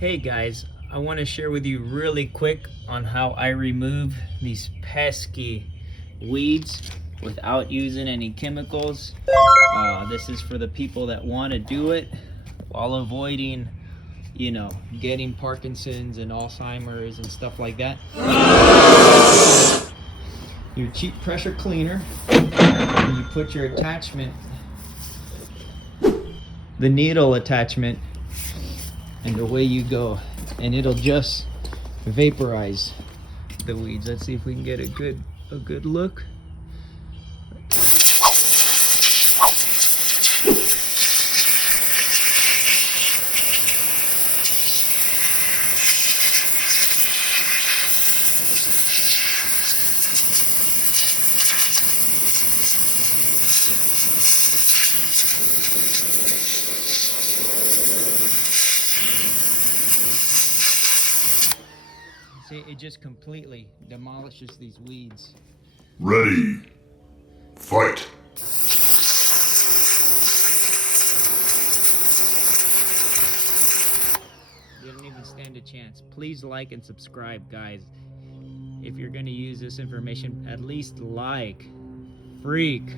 Hey guys, I want to share with you really quick on how I remove these pesky weeds without using any chemicals. This is for the people that want to do it while avoiding, getting Parkinson's and Alzheimer's and stuff like that. Your cheap pressure cleaner, and you put your attachment, the needle attachment, and away you go, and it'll just vaporize the weeds. Let's see if we can get a good look. See, it just completely demolishes these weeds. Ready. Fight. You don't even stand a chance. Please like and subscribe, guys. If you're going to use this information, at least like. Freak.